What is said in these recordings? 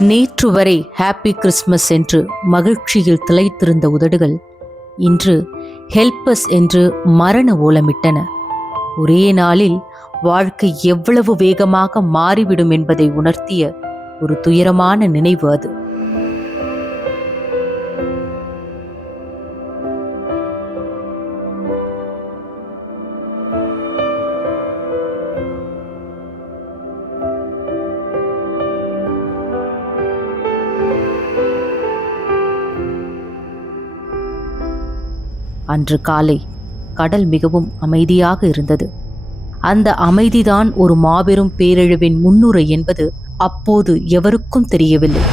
நேற்று வரை happy Christmas என்று மகிழ்ச்சியில் திளைத்திருந்த உதடுகள் இன்று ஹெல்பஸ் என்று மரண ஓலமிட்டன. ஒரே நாளில் வாழ்க்கை எவ்வளவு வேகமாக மாறிவிடும் என்பதை உணர்த்திய ஒரு துயரமான நினைவு அது. அன்று காலை கடல் மிகவும் அமைதியாக இருந்தது. அந்த அமைதிதான் ஒரு மாபெரும் பேரழிவின் முன்னுரை என்பது அப்போது எவருக்கும் தெரியவில்லை.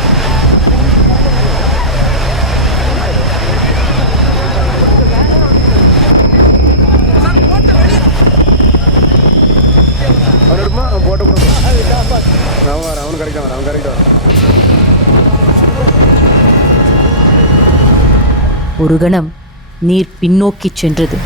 ஒரு கணம் நீர் பின்னோக்கி சென்றது.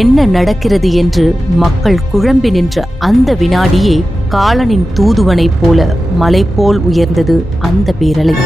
என்ன நடக்கிறது என்று மக்கள் குழம்பி நின்ற அந்த வினாடியே காலனின் தூதுவனைப் போல மலை போல் உயர்ந்தது அந்த பேரலை.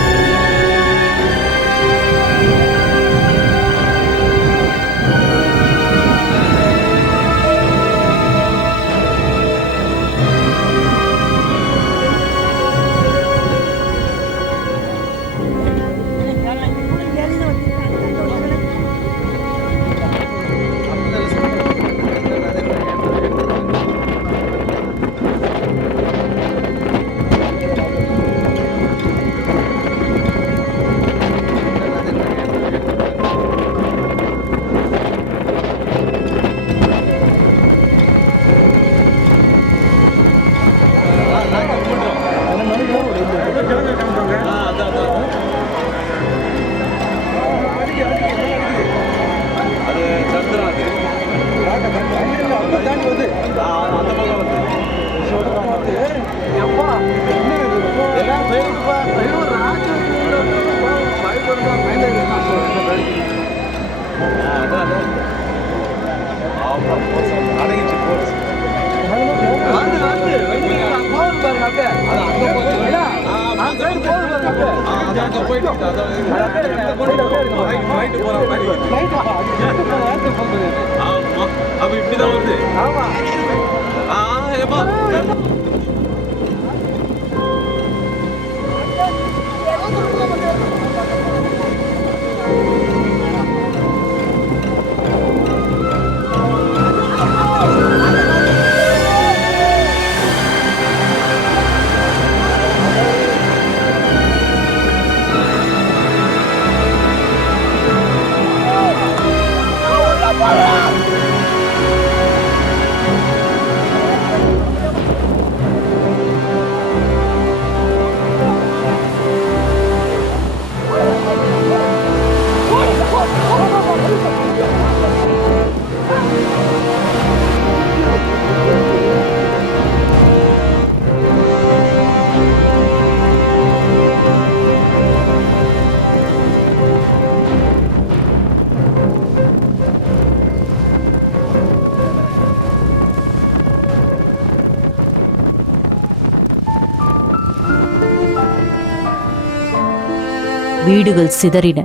வீடுகள் சிதறின.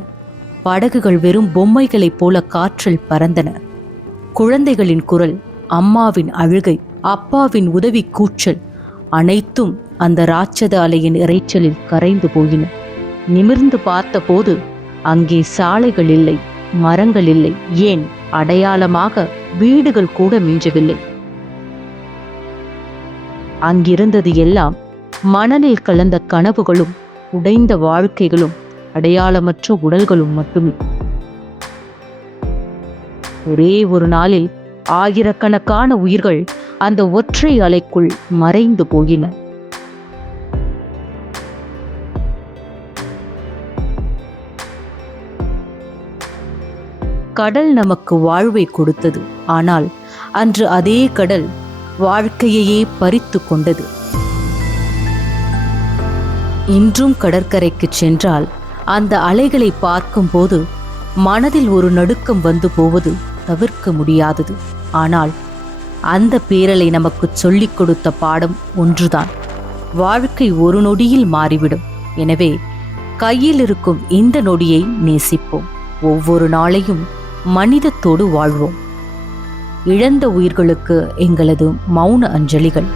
படகுகள் வெறும் பொம்மைகளைப் போல காற்றில் பறந்தன. குழந்தைகளின் குரல், அம்மாவின் அழுகை, அப்பாவின் உதவி கூச்சல் அனைத்தும் அந்த ராட்சத அலையின் இரைச்சலில் கரைந்து போயின. நிமிர்ந்து பார்த்தபோது அங்கே சாலைகள் இல்லை, மரங்கள் இல்லை, ஏன் அடையாளமாக வீடுகள் கூட மிஞ்சவில்லை. அங்கிருந்தது எல்லாம் மணலில் கலந்த கனவுகளும் உடைந்த வாழ்க்கைகளும் அடையாளமற்ற உடல்களும் மட்டுமே. ஒரே ஒரு நாளில் ஆயிரக்கணக்கான உயிர்கள் அந்த ஒற்றை அலைக்குள் மறைந்து போயின. கடல் நமக்கு வாழ்வை கொடுத்தது. ஆனால் அன்று அதே கடல் வாழ்க்கையையே பறித்து கொண்டது. இன்றும் கடற்கரைக்கு சென்றால் அந்த அலைகளை பார்க்கும்போது மனதில் ஒரு நடுக்கம் வந்து போவது தவிர்க்க முடியாதது. ஆனால் அந்த பேரலை நமக்கு சொல்லிக் கொடுத்த பாடம் ஒன்றுதான்: வாழ்க்கை ஒரு நொடியில் மாறிவிடும். எனவே கையில் இருக்கும் இந்த நொடியை நேசிப்போம். ஒவ்வொரு நாளையும் மனிதத்தோடு வாழ்வோம். இழந்த உயிர்களுக்கு எங்களது மௌன அஞ்சலிகள்.